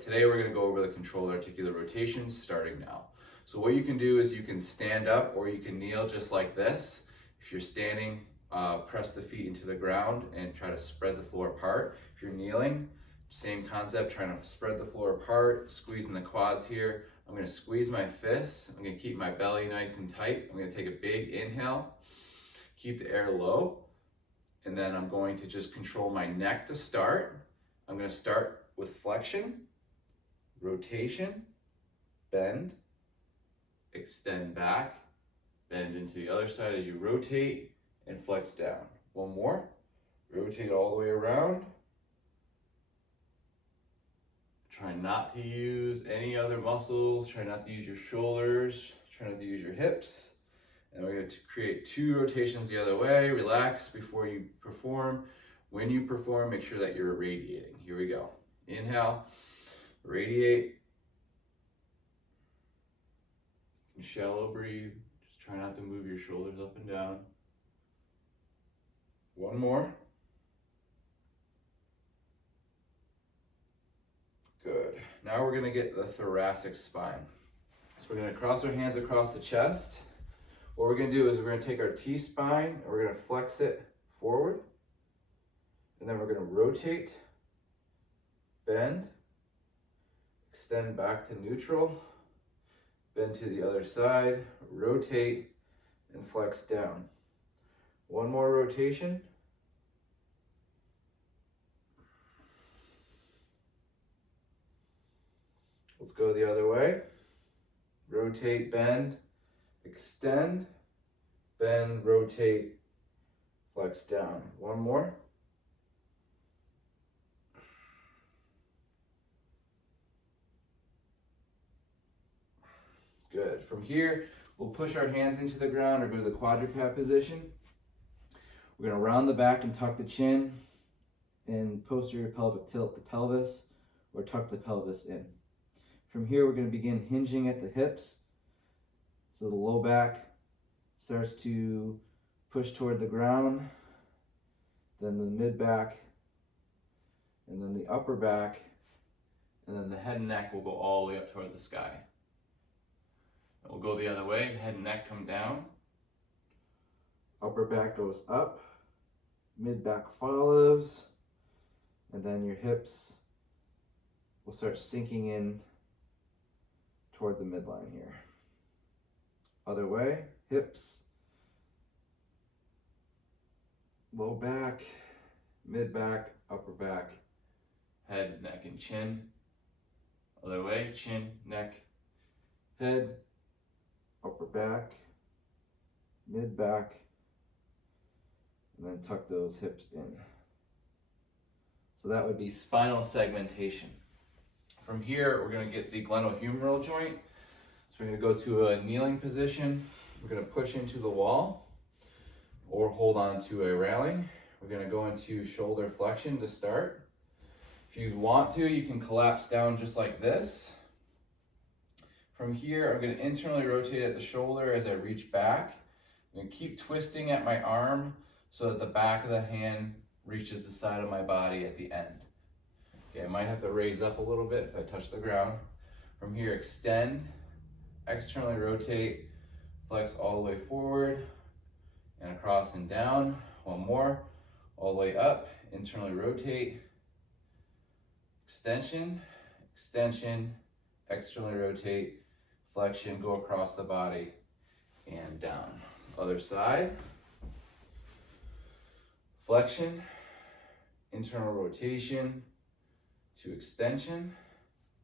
Today we're going to go over the controlled articular rotations starting now. So what you can do is you can stand up or you can kneel just like this. If you're standing, press the feet into the ground and try to spread the floor apart. If you're kneeling, same concept, trying to spread the floor apart, squeezing the quads here. I'm going to squeeze my fists. I'm going to keep my belly nice and tight. I'm going to take a big inhale, keep the air low, and then I'm going to just control my neck to start. I'm going to start with flexion, rotation, bend, extend back, bend into the other side as you rotate, and flex down. One more, rotate all the way around. Try not to use any other muscles, try not to use your shoulders, try not to use your hips. And we're going to create 2 rotations the other way. Relax before you perform. When you perform, make sure that you're irradiating. Here we go. Inhale, radiate. Shallow breathe. Just try not to move your shoulders up and down. One more. Good. Now we're going to get the thoracic spine. So we're going to cross our hands across the chest. What we're going to do is we're going to take our T-spine and we're going to flex it forward. And then we're going to rotate, bend, extend back to neutral, bend to the other side, rotate, and flex down. One more rotation. Let's go the other way. Rotate, bend, extend, bend, rotate, flex down. One more. Good. From here, we'll push our hands into the ground or go to the quadruped position. We're going to round the back and tuck the chin and posterior pelvic tilt the pelvis or tuck the pelvis in. From here, we're going to begin hinging at the hips. So the low back starts to push toward the ground, then the mid back, and then the upper back, and then the head and neck will go all the way up toward the sky. And we'll go the other way, head and neck come down, upper back goes up, mid back follows, and then your hips will start sinking in toward the midline here. Other way, hips, low back, mid back, upper back, head, neck, and chin. Other way, chin, neck, head, upper back, mid back, and then tuck those hips in. So that would be spinal segmentation. From here, we're going to get the glenohumeral joint. So we're going to go to a kneeling position. We're going to push into the wall or hold on to a railing. We're going to go into shoulder flexion to start. If you want to, you can collapse down just like this. From here, I'm going to internally rotate at the shoulder as I reach back. I'm going to keep twisting at my arm so that the back of the hand reaches the side of my body at the end. Okay, I might have to raise up a little bit if I touch the ground. From here, extend, externally rotate, flex all the way forward and across and down. One more, all the way up, internally rotate, extension, extension, externally rotate, flexion, go across the body and down. Other side, flexion, internal rotation to extension,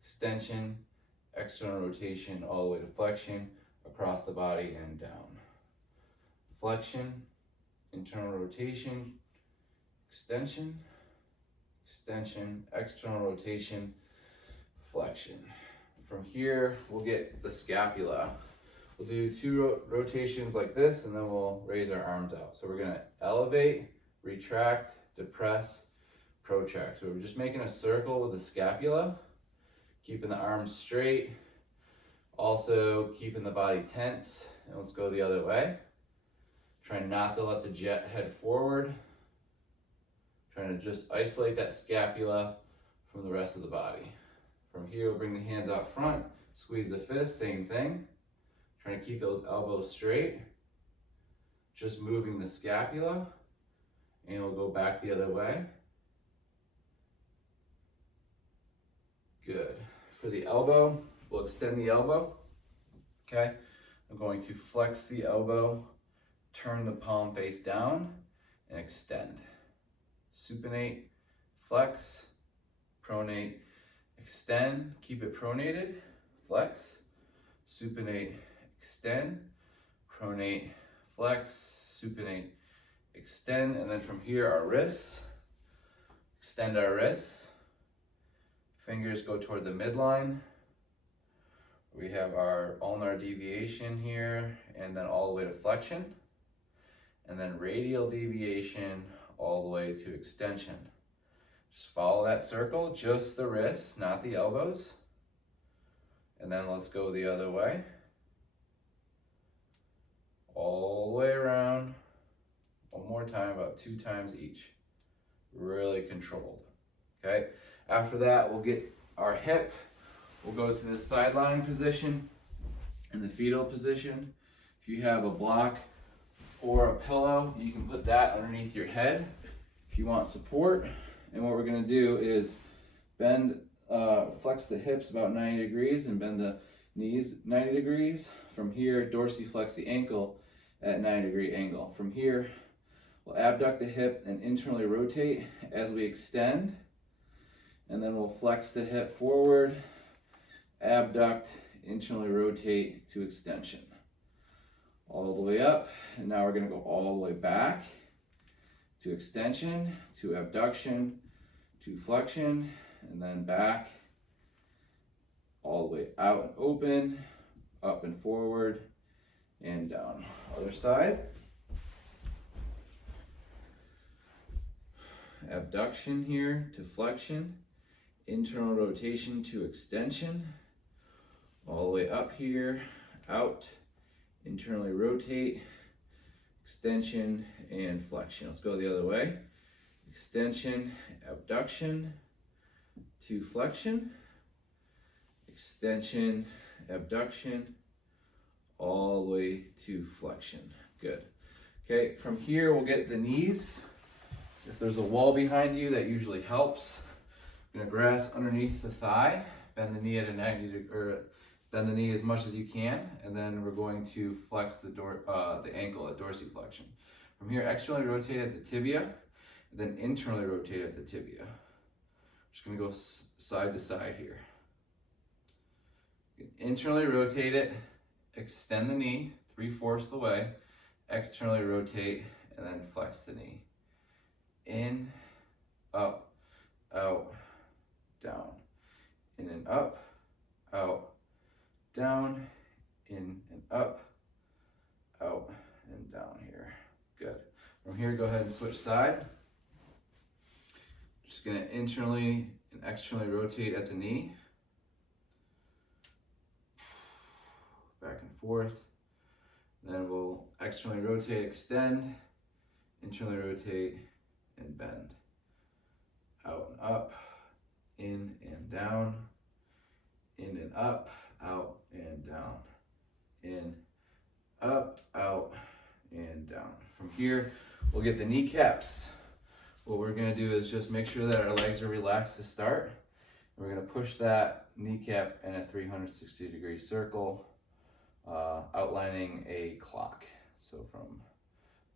extension, external rotation all the way to flexion, across the body and down. Flexion, internal rotation, extension, extension, external rotation, flexion. From here, we'll get the scapula. We'll do 2 rotations like this, and then we'll raise our arms out. So we're going to elevate, retract, depress, protract. So we're just making a circle with the scapula, keeping the arms straight, also keeping the body tense. And let's go the other way. Try not to let the jet head forward. Trying to just isolate that scapula from the rest of the body. From here, we'll bring the hands out front, squeeze the fist, same thing. Trying to keep those elbows straight. Just moving the scapula, and we'll go back the other way. Good. For the elbow, we'll extend the elbow. Okay. I'm going to flex the elbow, turn the palm face down, and extend. Supinate, flex, pronate, extend, keep it pronated, flex, supinate, extend, pronate, flex, supinate, extend, and then from here our wrists, extend our wrists, fingers go toward the midline. We have our ulnar deviation here, and then all the way to flexion, and then radial deviation all the way to extension. Just follow that circle, just the wrists, not the elbows. And then let's go the other way. All the way around. One more time, about 2 times each. Really controlled. Okay? After that, we'll get our hip. We'll go to the sideline position and the fetal position. If you have a block or a pillow, you can put that underneath your head if you want support. And what we're going to do is bend, flex the hips about 90 degrees and bend the knees 90 degrees. From here, dorsiflex the ankle at 90-degree angle. From here, we'll abduct the hip and internally rotate as we extend. And then we'll flex the hip forward, abduct, internally rotate to extension. All the way up, and now we're going to go all the way back to extension, to abduction, to flexion, and then back, all the way out and open, up and forward, and down. Other side. Abduction here to flexion, internal rotation to extension, all the way up here, out, internally rotate, extension, and flexion. Let's go the other way. Extension, abduction to flexion, extension, abduction, all the way to flexion. Good. Okay, from here we'll get the knees. If there's a wall behind you, that usually helps. You're gonna grasp underneath the thigh, bend the knee at a 90 degree, or bend the knee as much as you can, and then we're going to flex the ankle at dorsiflexion. From here, externally rotate at the tibia, and then internally rotate at the tibia. Just gonna go side to side here. Internally rotate it, extend the knee 3/4 the way, externally rotate, and then flex the knee. In, up, out, down. In and up, out, down, in and up, out and down here. Good. From here, go ahead and switch side. Just gonna internally and externally rotate at the knee. Back and forth. Then we'll externally rotate, extend, internally rotate, and bend. Out and up, in and down, in and up, out and down, in, up, out, and down. From here, we'll get the kneecaps. What we're gonna do is just make sure that our legs are relaxed to start. We're gonna push that kneecap in a 360-degree circle, outlining a clock. So from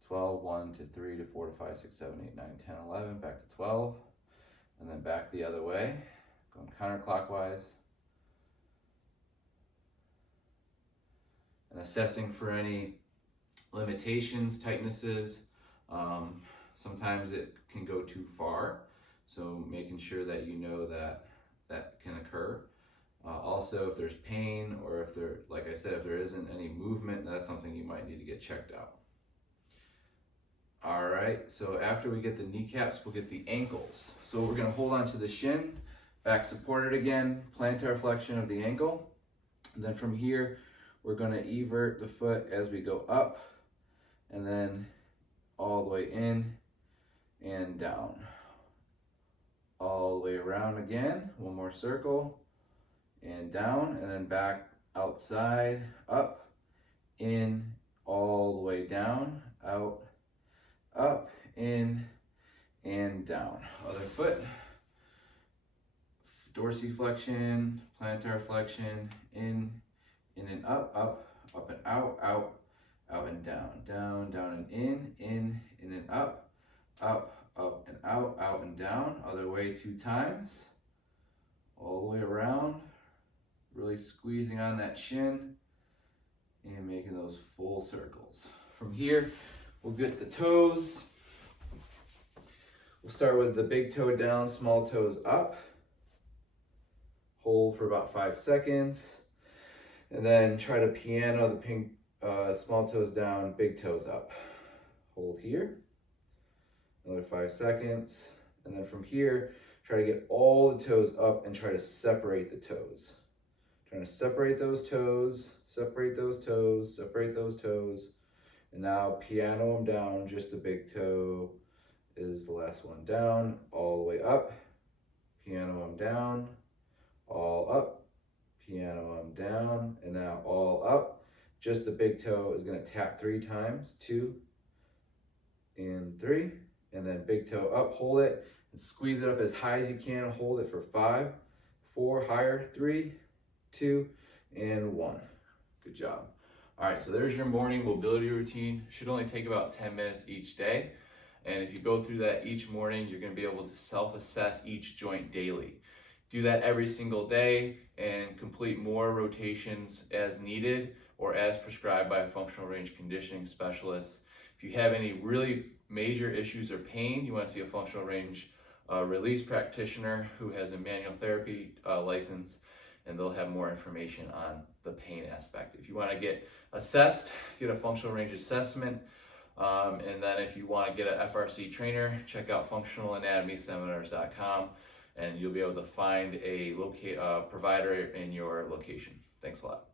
12, 1 to 3 to 4 to 5, 6, 7, 8, 9, 10, 11, back to 12, and then back the other way, going counterclockwise. And assessing for any limitations, tightnesses. Sometimes it can go too far, so making sure that you know that that can occur. Also, if there's pain, or if there, like I said, if there isn't any movement, that's something you might need to get checked out. All right, so after we get the kneecaps, we'll get the ankles. So we're gonna hold on to the shin, back supported again, plantar flexion of the ankle. And then from here, we're gonna evert the foot as we go up, and then all the way in and down. All the way around again, one more circle, and down, and then back outside, up, in, all the way down, out, up, in, and down. Other foot, dorsiflexion, plantar flexion, in and up, up and out, out and down, down and in and up, up and out and down. Other way 2 times, all the way around, really squeezing on that shin and making those full circles. From here, we'll get the toes. We'll start with the big toe down, small toes up. Hold for about 5 seconds. And then try to piano the pink small toes down, big toes up. Hold here. Another 5 seconds. And then from here, try to get all the toes up and try to separate the toes. Trying to separate those toes, separate those toes, separate those toes. And now piano them down, just the big toe is the last one down, all the way up. Piano them down, all up. Piano them down, and now all up. Just the big toe is going to tap 3 times, 2 and 3, and then big toe up, hold it, and squeeze it up as high as you can. Hold it for 5, 4, higher, 3, 2, and 1. Good job. All right, so there's your morning mobility routine. Should only take about 10 minutes each day. And if you go through that each morning, you're going to be able to self-assess each joint daily. Do that every single day and complete more rotations as needed or as prescribed by a functional range conditioning specialist. If you have any really major issues or pain, you want to see a functional range release practitioner who has a manual therapy license, and they'll have more information on the pain aspect. If you want to get assessed, get a functional range assessment. And then if you want to get an FRC trainer, check out functionalanatomyseminars.com. and you'll be able to find a provider in your location. Thanks a lot.